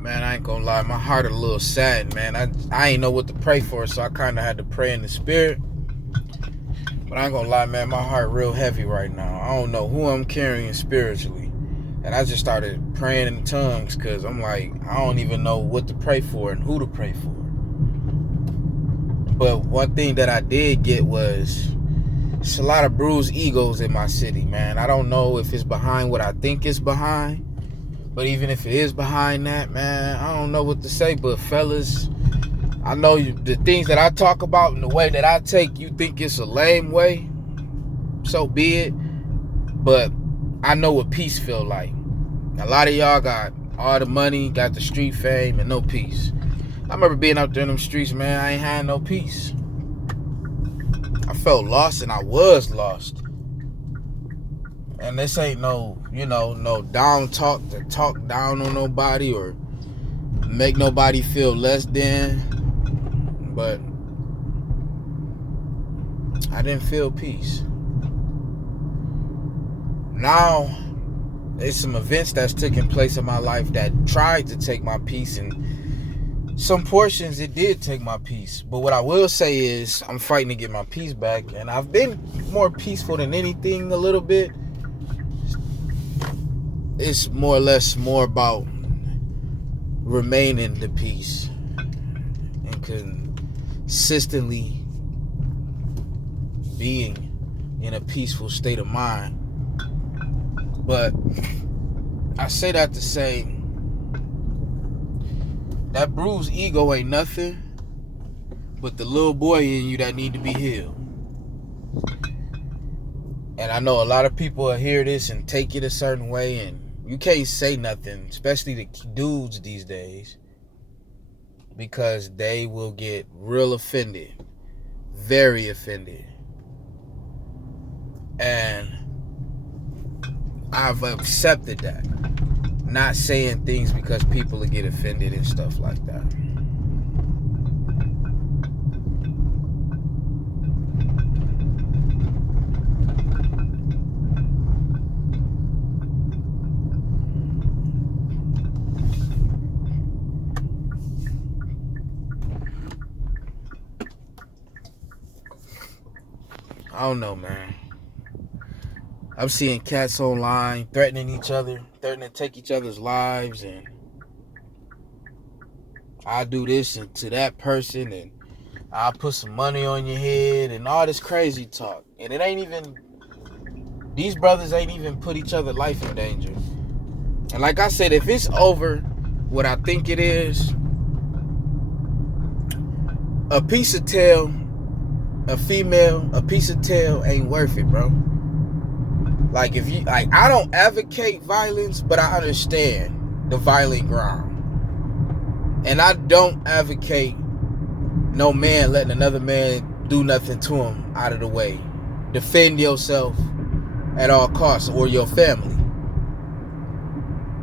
Man, I ain't gonna lie, my heart a little sad, man. I ain't know what to pray for, so I kind of had to pray in the spirit. But I ain't gonna lie, man, my heart real heavy right now. I don't know who I'm carrying spiritually. And I just started praying in tongues because I'm like, I don't even know what to pray for and who to pray for. But one thing that I did get was it's a lot of bruised egos in my city, man. I don't know if it's behind what I think it's behind. But even if it is behind that, man, I don't know what to say. But fellas, I know the things that I talk about and the way that I take, you think it's a lame way. So be it. But I know what peace feel like. A lot of y'all got all the money, got the street fame, and no peace. I remember being out there in them streets, man. I ain't had no peace. I felt lost, and I was lost. And this ain't no down talk to talk down on nobody or make nobody feel less than. But I didn't feel peace. Now, there's some events that's taking place in my life that tried to take my peace, and some portions it did take my peace. But what I will say is I'm fighting to get my peace back, and I've been more peaceful than anything a little bit. It's more or less more about remaining the peace and consistently being in a peaceful state of mind. But I say that to say that bruised ego ain't nothing but the little boy in you that need to be healed. And I know a lot of people will hear this and take it a certain way, and you can't say nothing, especially the dudes these days, because they will get real offended, very offended. And I've accepted that. Not saying things because people will get offended and stuff like that. I don't know, man. I'm seeing cats online threatening each other, threatening to take each other's lives, and I'll do this and to that person, and I'll put some money on your head, and all this crazy talk. And it ain't even, these brothers ain't even put each other's life in danger. And like I said, if it's over what I think it is, a piece of tail, a female, a piece of tail ain't worth it, bro. Like, if you, like, I don't advocate violence, but I understand the violent ground. And I don't advocate no man letting another man do nothing to him out of the way. Defend yourself at all costs, or your family.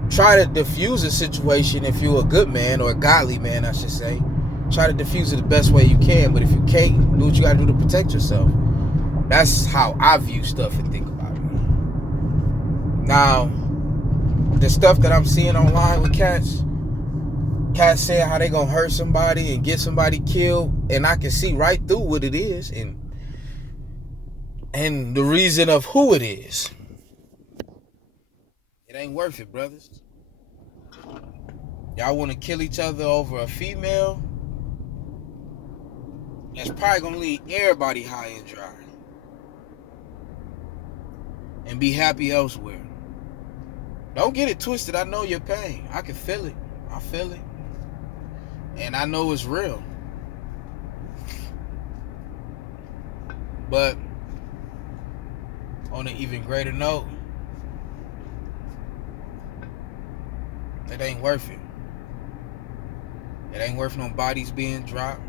Try to diffuse a situation if you're a good man, or a godly man, I should say. Try to diffuse it the best way you can, but if you can't, do what you gotta do to protect yourself. That's how I view stuff and think about it. Now, the stuff that I'm seeing online with cats saying how they gonna hurt somebody and get somebody killed, and I can see right through what it is and the reason of who it is. It ain't worth it, brothers. Y'all want to kill each other over a female? That's probably gonna leave everybody high and dry and be happy elsewhere. Don't get it twisted. I know your pain. I can feel it. I feel it. And I know it's real. But on an even greater note, it ain't worth it. It ain't worth no bodies being dropped.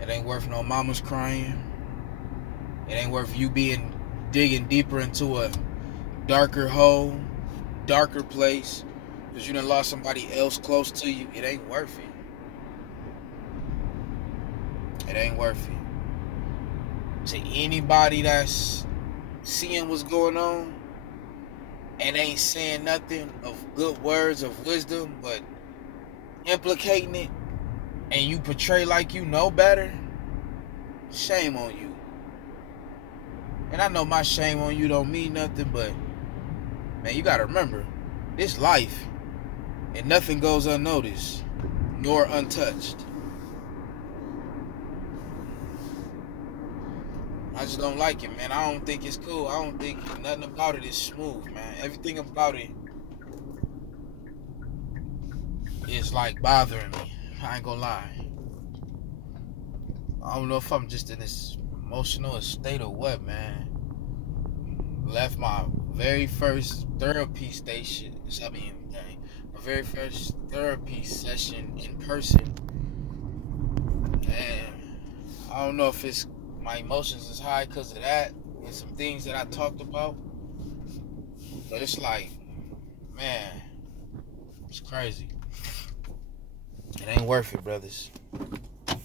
It ain't worth no mamas crying. It ain't worth you digging deeper into a darker hole, darker place, because you done lost somebody else close to you. It ain't worth it. It ain't worth it. To anybody that's seeing what's going on and ain't saying nothing of good words of wisdom, but implicating it and you portray like you know better, shame on you. And I know my shame on you don't mean nothing, but man, you gotta remember, this life, and nothing goes unnoticed nor untouched. I just don't like it, man. I don't think it's cool. I don't think nothing about it is smooth, man. Everything about it is like bothering me. I ain't gonna lie. I don't know if I'm just in this emotional state or what, man. Left my very first therapy station. My very first therapy session in person. And I don't know if it's my emotions is high because of that and some things that I talked about. But it's like, man, it's crazy. It ain't worth it, brothers. It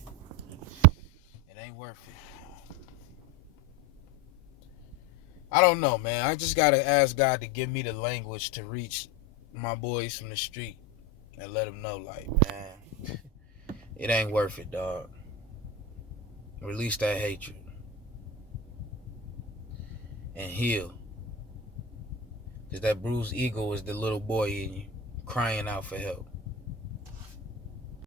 ain't worth it. I don't know, man. I just gotta ask God to give me the language to reach my boys from the street and let them know, like, man, it ain't worth it, dog. Release that hatred and heal. Because that bruised ego is the little boy in you crying out for help.